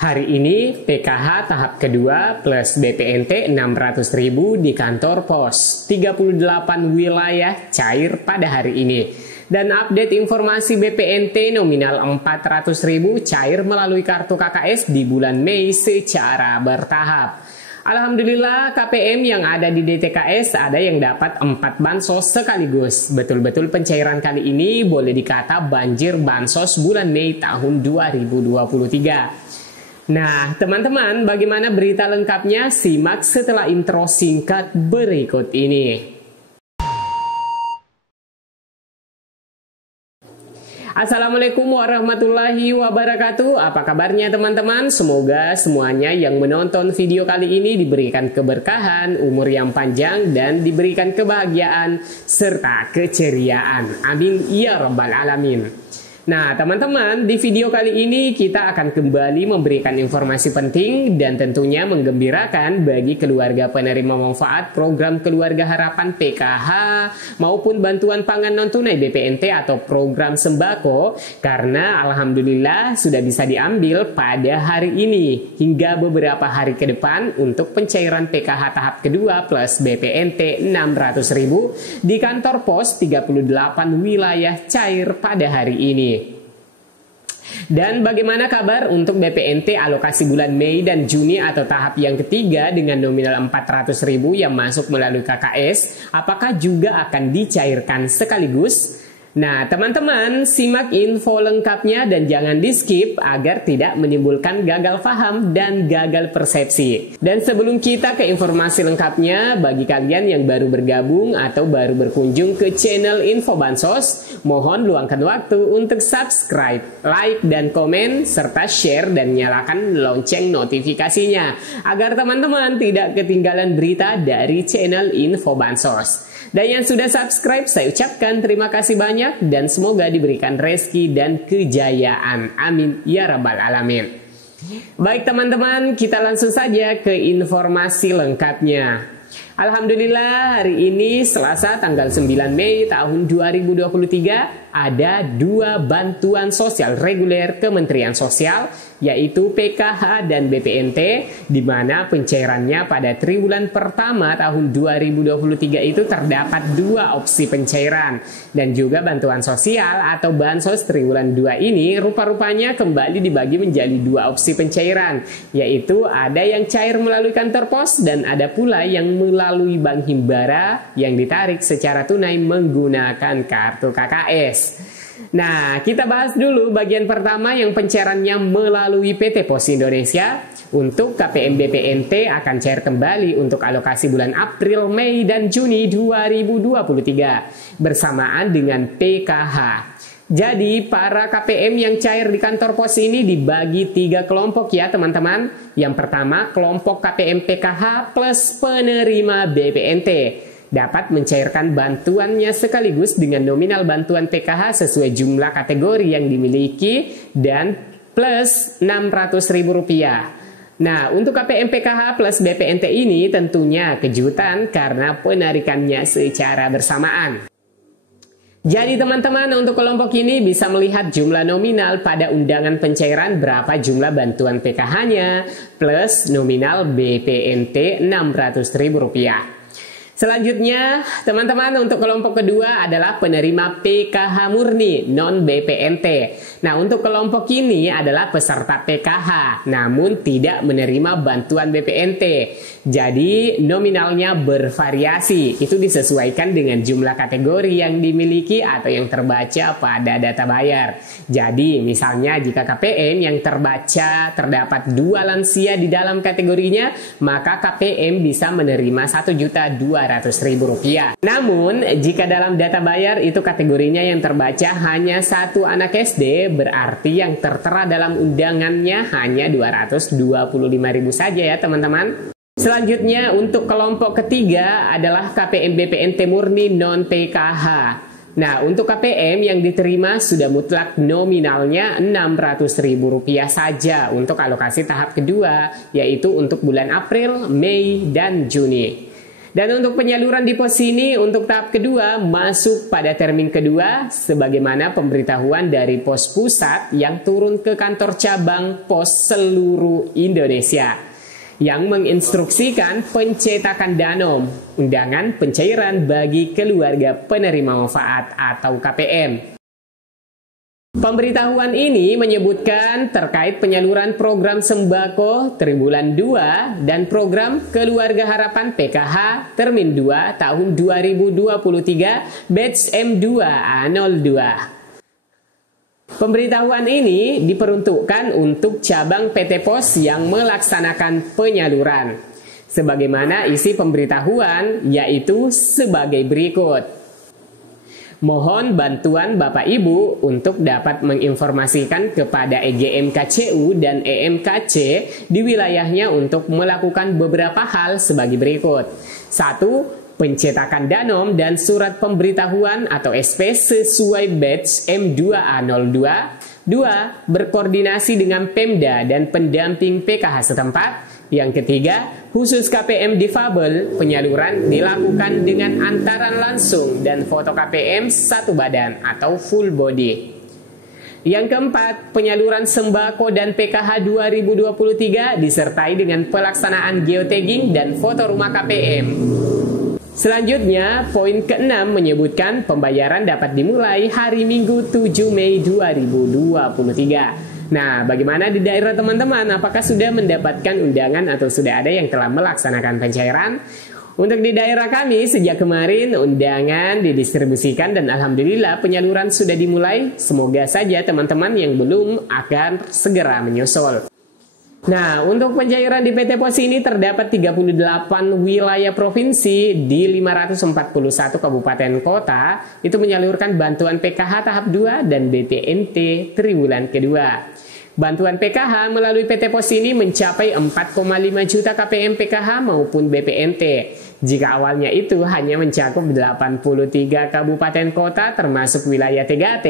Hari ini PKH tahap kedua plus BPNT 600.000 di kantor pos. 38 wilayah cair pada hari ini. Dan update informasi BPNT nominal 400.000 cair melalui kartu KKS di bulan Mei secara bertahap. Alhamdulillah KPM yang ada di DTKS ada yang dapat 4 bansos sekaligus. Betul-betul pencairan kali ini boleh dikata banjir bansos bulan Mei tahun 2023. Nah teman-teman, bagaimana berita lengkapnya? Simak setelah intro singkat berikut ini. Assalamualaikum warahmatullahi wabarakatuh. Apa kabarnya teman-teman? Semoga semuanya yang menonton video kali ini diberikan keberkahan, umur yang panjang, dan diberikan kebahagiaan serta keceriaan. Amin ya rabbal alamin. Nah teman-teman, di video kali ini kita akan kembali memberikan informasi penting dan tentunya menggembirakan bagi keluarga penerima manfaat program Keluarga Harapan PKH maupun bantuan pangan non-tunai BPNT atau program sembako, karena alhamdulillah sudah bisa diambil pada hari ini hingga beberapa hari ke depan untuk pencairan PKH tahap kedua plus BPNT 600.000 di kantor pos 38 wilayah cair pada hari ini. Dan bagaimana kabar untuk BPNT alokasi bulan Mei dan Juni atau tahap yang ketiga dengan nominal 400.000 yang masuk melalui KKS? Apakah juga akan dicairkan sekaligus? Nah teman-teman, simak info lengkapnya dan jangan di skip agar tidak menimbulkan gagal paham dan gagal persepsi. Dan sebelum kita ke informasi lengkapnya, bagi kalian yang baru bergabung atau baru berkunjung ke channel Info Bansos, mohon luangkan waktu untuk subscribe, like, dan komen, serta share dan nyalakan lonceng notifikasinya agar teman-teman tidak ketinggalan berita dari channel Info Bansos. Dan yang sudah subscribe, saya ucapkan terima kasih banyak dan semoga diberikan rezeki dan kejayaan. Amin ya rabbal alamin. Baik teman-teman, kita langsung saja ke informasi lengkapnya. Alhamdulillah hari ini Selasa tanggal 9 Mei tahun 2023 ada 2 bantuan sosial reguler Kementerian Sosial yaitu PKH dan BPNT, di mana pencairannya pada triwulan pertama tahun 2023 itu terdapat 2 opsi pencairan, dan juga bantuan sosial atau bansos triwulan 2 ini rupa-rupanya kembali dibagi menjadi 2 opsi pencairan, yaitu ada yang cair melalui kantor pos dan ada pula yang melalui Bank Himbara yang ditarik secara tunai menggunakan kartu KKS. Nah, kita bahas dulu bagian pertama yang pencairannya melalui PT Pos Indonesia. Untuk KPM BPNT akan cair kembali untuk alokasi bulan April, Mei, dan Juni 2023 bersamaan dengan PKH. Jadi para KPM yang cair di kantor pos ini dibagi 3 kelompok ya teman-teman. Yang pertama kelompok KPM PKH plus penerima BPNT dapat mencairkan bantuannya sekaligus dengan nominal bantuan PKH sesuai jumlah kategori yang dimiliki dan plus Rp600.000. Nah, untuk KPM PKH plus BPNT ini tentunya kejutan karena penarikannya secara bersamaan. Jadi teman-teman, untuk kelompok ini bisa melihat jumlah nominal pada undangan pencairan berapa jumlah bantuan PKH-nya plus nominal BPNT Rp600.000. Selanjutnya, teman-teman, untuk kelompok kedua adalah penerima PKH murni non BPNT. Nah, untuk kelompok ini adalah peserta PKH namun tidak menerima bantuan BPNT. Jadi, nominalnya bervariasi. Itu disesuaikan dengan jumlah kategori yang dimiliki atau yang terbaca pada data bayar. Jadi, misalnya jika KPM yang terbaca terdapat 2 lansia di dalam kategorinya, maka KPM bisa menerima Rp1.200.000. Namun, jika dalam data bayar itu kategorinya yang terbaca hanya 1 anak SD, berarti yang tertera dalam undangannya hanya Rp225.000 saja ya teman-teman. Selanjutnya untuk kelompok ketiga adalah KPM BPNT murni non PKH. Nah, untuk KPM yang diterima sudah mutlak nominalnya Rp600.000 saja untuk alokasi tahap kedua, yaitu untuk bulan April, Mei, dan Juni. Dan untuk penyaluran di pos ini untuk tahap kedua masuk pada termin kedua sebagaimana pemberitahuan dari pos pusat yang turun ke kantor cabang pos seluruh Indonesia yang menginstruksikan pencetakan danom, undangan pencairan bagi keluarga penerima manfaat atau KPM. Pemberitahuan ini menyebutkan terkait penyaluran program sembako triwulan 2 dan program Keluarga Harapan PKH Termin 2 tahun 2023 batch M2A02. Pemberitahuan ini diperuntukkan untuk cabang PT Pos yang melaksanakan penyaluran. Sebagaimana isi pemberitahuan yaitu sebagai berikut. Mohon bantuan Bapak Ibu untuk dapat menginformasikan kepada EGMKCU dan EMKC di wilayahnya untuk melakukan beberapa hal sebagai berikut. 1. Pencetakan danom dan surat pemberitahuan atau SP sesuai batch M2A02. 2. Berkoordinasi dengan Pemda dan pendamping PKH setempat. Yang ketiga, khusus KPM difabel, penyaluran dilakukan dengan antaran langsung dan foto KPM satu badan atau full body. Yang keempat, penyaluran sembako dan PKH 2023 disertai dengan pelaksanaan geotagging dan foto rumah KPM. Selanjutnya, poin ke-6 menyebutkan pembayaran dapat dimulai hari Minggu 7 Mei 2023. Nah, bagaimana di daerah teman-teman? Apakah sudah mendapatkan undangan atau sudah ada yang telah melaksanakan pencairan? Untuk di daerah kami, sejak kemarin undangan didistribusikan dan alhamdulillah penyaluran sudah dimulai. Semoga saja teman-teman yang belum akan segera menyusul. Nah, untuk pencairan di PT Pos ini terdapat 38 wilayah provinsi di 541 kabupaten kota itu menyalurkan bantuan PKH tahap 2 dan BPNT triwulan kedua. Bantuan PKH melalui PT Pos ini mencapai 4,5 juta KPM PKH maupun BPNT. Jika awalnya itu hanya mencakup 83 kabupaten kota termasuk wilayah 3T,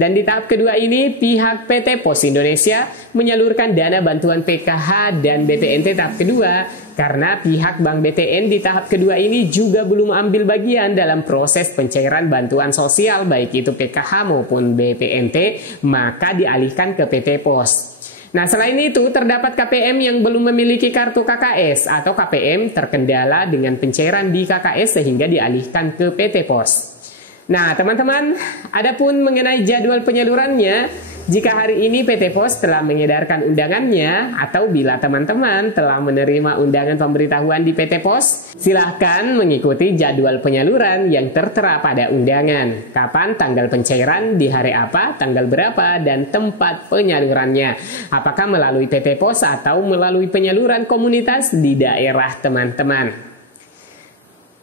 dan di tahap kedua ini pihak PT Pos Indonesia menyalurkan dana bantuan PKH dan BPNT tahap kedua karena pihak Bank BTN di tahap kedua ini juga belum ambil bagian dalam proses pencairan bantuan sosial baik itu PKH maupun BPNT, maka dialihkan ke PT Pos. Nah, selain itu terdapat KPM yang belum memiliki kartu KKS atau KPM terkendala dengan pencairan di KKS sehingga dialihkan ke PT Pos. Nah, teman-teman, adapun mengenai jadwal penyalurannya, jika hari ini PT Pos telah mengedarkan undangannya atau bila teman-teman telah menerima undangan pemberitahuan di PT Pos, silahkan mengikuti jadwal penyaluran yang tertera pada undangan. Kapan tanggal pencairan, di hari apa, tanggal berapa, dan tempat penyalurannya. Apakah melalui PT Pos atau melalui penyaluran komunitas di daerah teman-teman.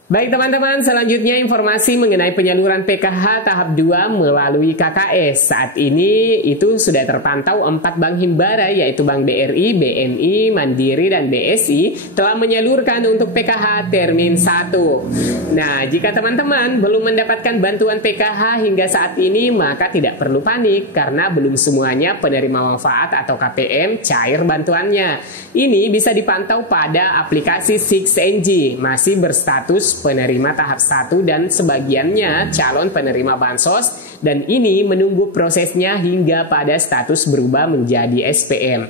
Baik teman-teman, selanjutnya informasi mengenai penyaluran PKH tahap 2 melalui KKS. Saat ini itu sudah terpantau 4 bank himbara yaitu Bank BRI, BNI, Mandiri, dan BSI telah menyalurkan untuk PKH termin 1. Nah, jika teman-teman belum mendapatkan bantuan PKH hingga saat ini, maka tidak perlu panik karena belum semuanya penerima manfaat atau KPM cair bantuannya. Ini bisa dipantau pada aplikasi 6NG, masih berstatus penerima tahap 1 dan sebagiannya calon penerima bansos, dan ini menunggu prosesnya hingga pada status berubah menjadi SPM.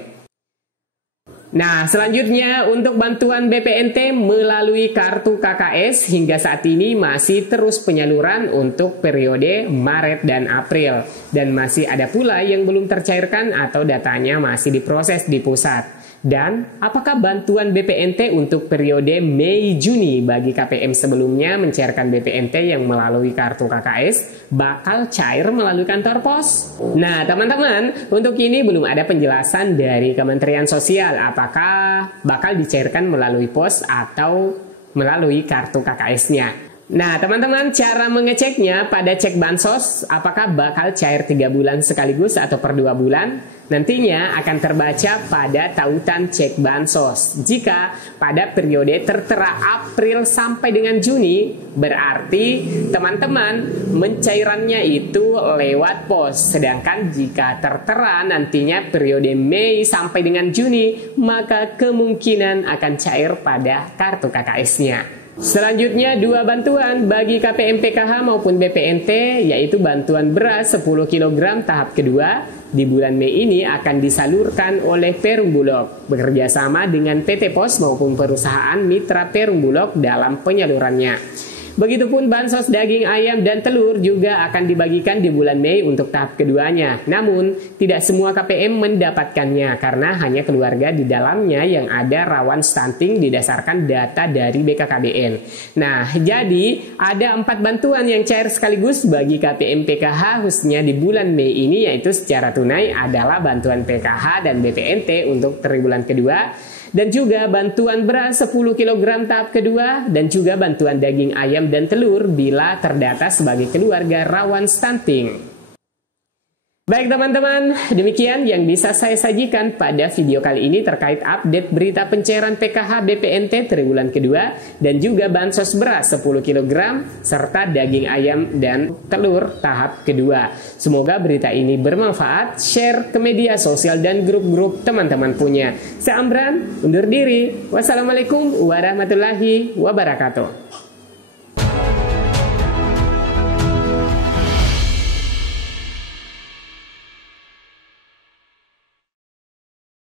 Nah, selanjutnya untuk bantuan BPNT melalui kartu KKS hingga saat ini masih terus penyaluran untuk periode Maret dan April, dan masih ada pula yang belum tercairkan atau datanya masih diproses di pusat. Dan apakah bantuan BPNT untuk periode Mei-Juni bagi KPM sebelumnya mencairkan BPNT yang melalui kartu KKS bakal cair melalui kantor pos? Nah teman-teman, untuk ini belum ada penjelasan dari Kementerian Sosial apakah bakal dicairkan melalui pos atau melalui kartu KKS-nya. Nah teman-teman, cara mengeceknya pada cek bansos apakah bakal cair 3 bulan sekaligus atau per 2 bulan nantinya akan terbaca pada tautan cek bansos. Jika pada periode tertera April sampai dengan Juni, berarti teman-teman mencairannya itu lewat pos. Sedangkan jika tertera nantinya periode Mei sampai dengan Juni, maka kemungkinan akan cair pada kartu KKS-nya. Selanjutnya, dua bantuan bagi KPM PKH maupun BPNT, yaitu bantuan beras 10 kg tahap kedua di bulan Mei ini akan disalurkan oleh Perum Bulog bekerjasama dengan PT Pos maupun perusahaan mitra Perum Bulog dalam penyalurannya. Begitupun bansos daging ayam dan telur juga akan dibagikan di bulan Mei untuk tahap keduanya. Namun, tidak semua KPM mendapatkannya karena hanya keluarga di dalamnya yang ada rawan stunting didasarkan data dari BKKBN. Nah, jadi ada 4 bantuan yang cair sekaligus bagi KPM PKH khususnya di bulan Mei ini, yaitu secara tunai adalah bantuan PKH dan BPNT untuk triwulan kedua, dan juga bantuan beras 10 kg tahap kedua, dan juga bantuan daging ayam dan telur bila terdata sebagai keluarga rawan stunting. Baik teman-teman, demikian yang bisa saya sajikan pada video kali ini terkait update berita pencairan PKH BPNT triwulan kedua dan juga bansos beras 10 kg serta daging ayam dan telur tahap kedua. Semoga berita ini bermanfaat, share ke media sosial dan grup-grup teman-teman punya. Saya Amran, undur diri. Wassalamualaikum warahmatullahi wabarakatuh.